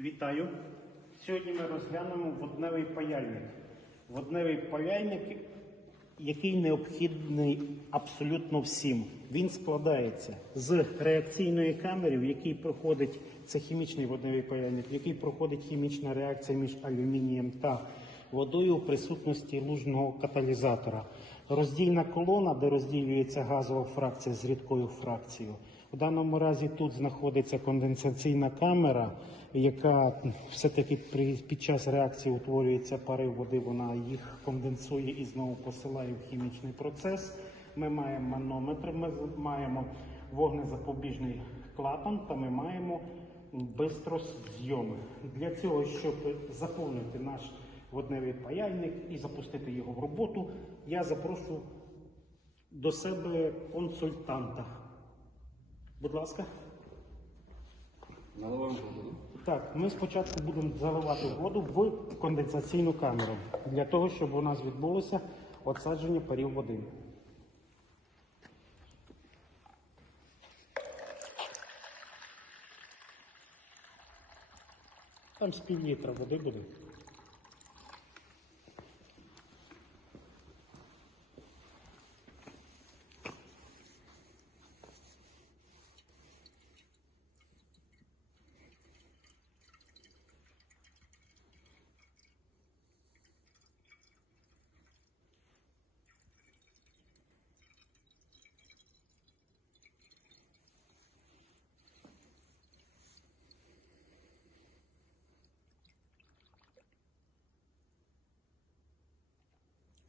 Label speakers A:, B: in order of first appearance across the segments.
A: Вітаю! Сьогодні ми розглянемо водневий паяльник. Водневий паяльник, який необхідний абсолютно всім. Він складається з реакційної камери, в якій проходить це хімічний водневий паяльник, в якій проходить хімічна реакція між алюмінієм та водою у присутності лужного каталізатора. Роздільна колона, де розділюється газова фракція з рідкою фракцією. У даному разі тут знаходиться конденсаційна камера, яка все-таки під час реакції утворюється пари води, вона їх конденсує і знову посилає в хімічний процес. Ми маємо манометр, ми маємо вогнезапобіжний клапан та ми маємо бистрозйоми. Для цього, щоб заповнити наш водневий паяльник і запустити його в роботу, я запрошу до себе консультанта. Будь ласка.
B: Наливаємо воду.
A: Так, ми спочатку будемо заливати воду в конденсаційну камеру для того, щоб у нас відбулося отсадження парів води. Там з пів літра води буде.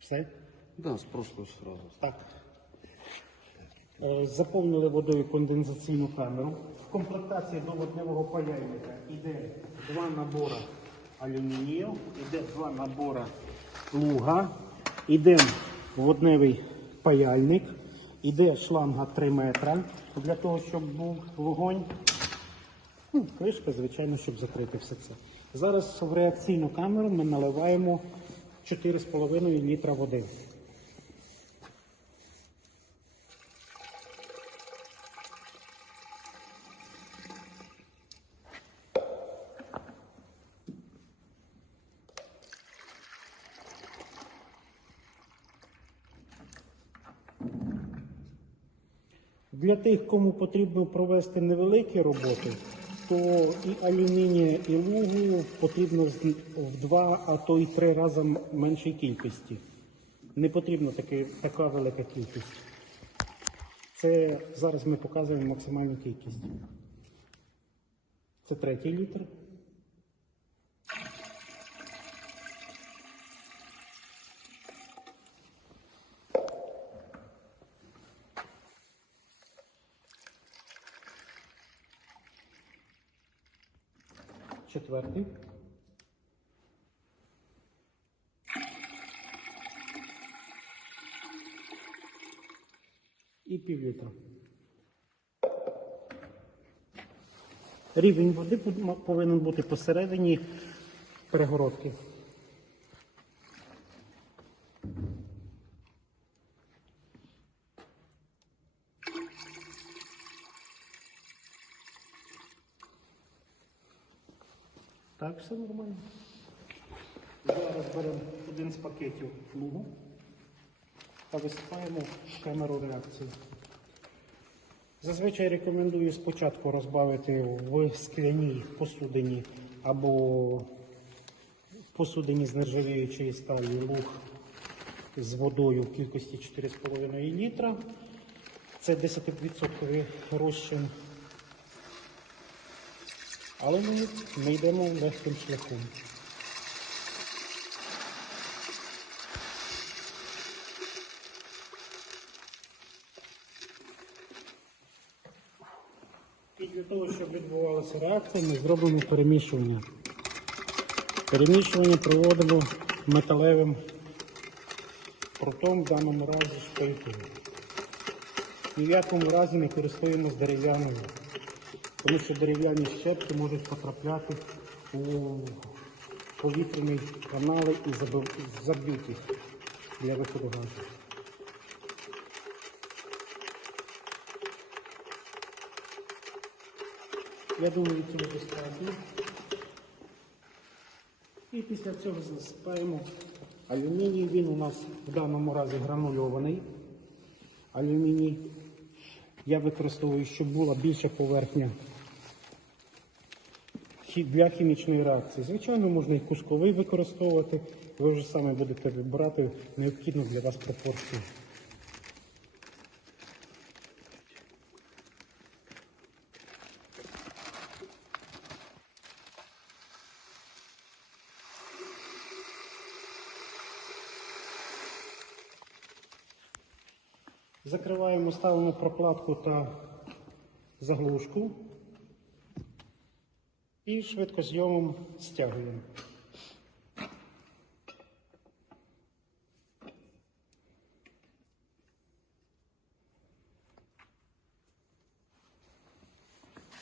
A: Все?
B: Да, прошлого сразу.
A: Так. Е, Заповнили водою конденсаційну камеру. В комплектації до водневого паяльника йде два набори алюмінію, йде два набори луга, йде водневий паяльник, йде шланга 3 метра для того, щоб був вогонь. Ну, кришка, звичайно, щоб закрити все це. Зараз в реакційну камеру ми наливаємо 4,5 літра води. Для тих, кому потрібно провести невеликі роботи, то і алюмінія, і лугу потрібно в два, а то й три рази меншій кількості. Не потрібна таки, така велика кількість. Це зараз ми показуємо максимальну кількість. Це третій літр. Четвертий. І пів літра. Рівень води повинен бути посередині перегородки. Так, все нормально. Зараз беремо один з пакетів лугу та висипаємо в камеру реакції. Зазвичай рекомендую спочатку розбавити в скляній посудині або посудині з нержавіючої сталі луг з водою в кількості 4,5 літра. Це 10% розчин. Але ми, ми йдемо легким шляхом. І для того, щоб відбувалася реакція, ми зробимо перемішування. Перемішування проводимо металевим прутом, в даному разі шпилькою. Ні в якому разі не користуємося дерев'яною, тому що дерев'яні щепки можуть потрапляти у повітряні канали і заб'ють для виходу газу. Я думаю, цього достатньо. після цього засипаємо алюміній. Він у нас в даному разі гранульований алюміній. Я використовую, щоб була більша поверхня для хімічної реакції. Звичайно, можна і кусковий використовувати. Ви вже саме будете вибирати необхідну для вас пропорцію. Закриваємо, ставимо прокладку та заглушку і швидкозйомом стягуємо.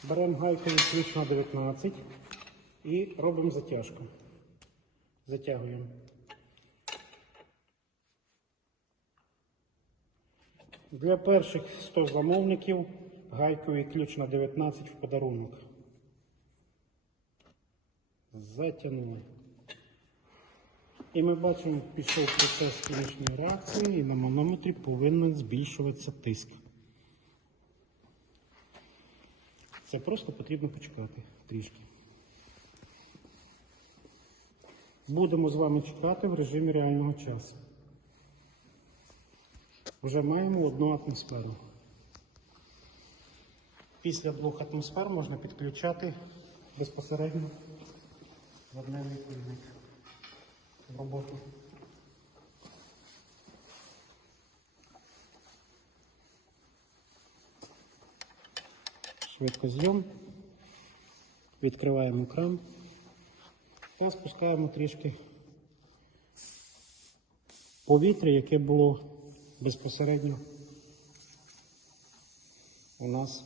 A: Беремо гайковий ключ на 19 і робимо затяжку. Затягуємо. Для перших 100 замовників гайковий ключ на 19 в подарунок. Затягнули. І ми бачимо, пішов процес хімічної реакції, і на манометрі повинен збільшуватися тиск. Це просто потрібно почекати трішки. Будемо з вами чекати в режимі реального часу. Вже маємо одну атмосферу. Після двох атмосфер можна підключати безпосередньо водневий пильник в роботу. Швидкозйом. Відкриваємо кран та спускаємо трішки повітря, яке було безпосередньо у нас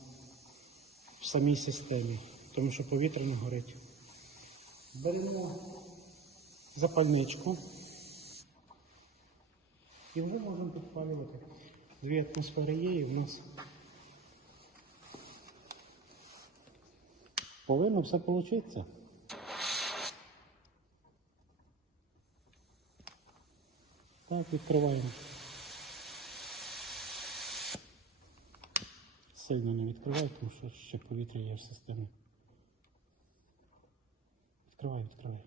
A: в самій системі, тому що повітря не горить. Беремо запальничку і вже можемо підпалювати. Дві атмосфери є і в нас повинно все вийти. Так, відкриваємо. Сильно не відкривай, тому що ще повітря є в системі. Відкривай, відкривай.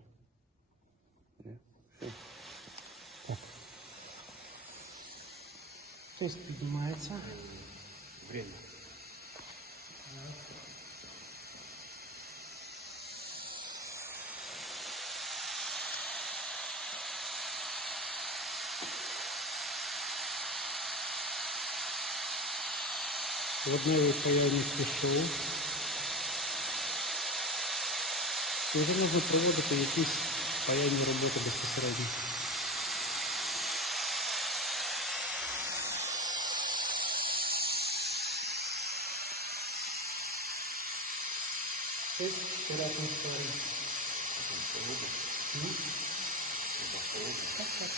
B: Ні. Все.
A: Так. Тиск піднімається.
B: Время.
A: Водневий паяльник пішов. І вже можна проводити якісь паяльні роботи безпосередньо. Ось порядна сторона. Мгм. Так, так.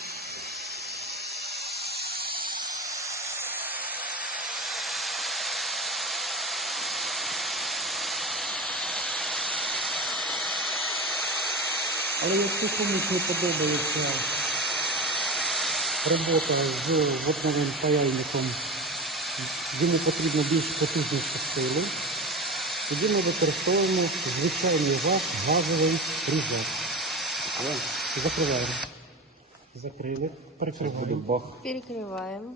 A: Але якщо комусь не подобається робота з водневим паяльником, йому потрібно більш потужніше сили, тоді ми використовуємо звичайний газ, газовий різак. Закриваємо. Закрили,
B: Буде
A: перекриваємо.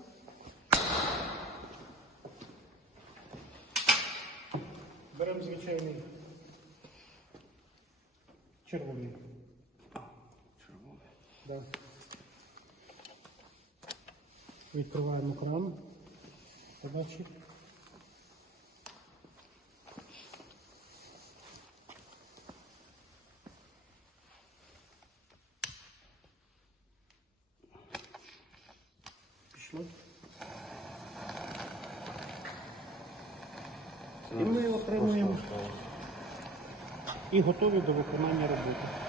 A: Беремо звичайний червоний. Да. Відкриваємо кран. Подачі. Пішло. І ми отримуємо і готові до виконання роботи.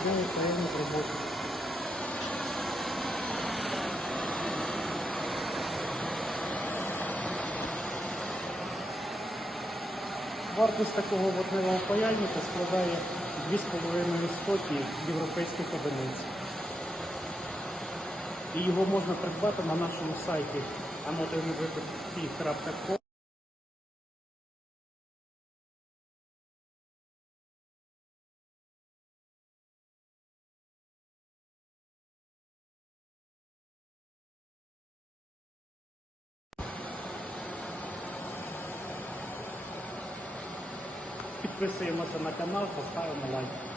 A: водневий паяльник в роботі. Вартість такого водневого паяльника складає 2,5 сотні європейських одиниць. І його можна придбати на нашому сайті amodernvpt.com. Підписуємося на канал, поставимо лайк.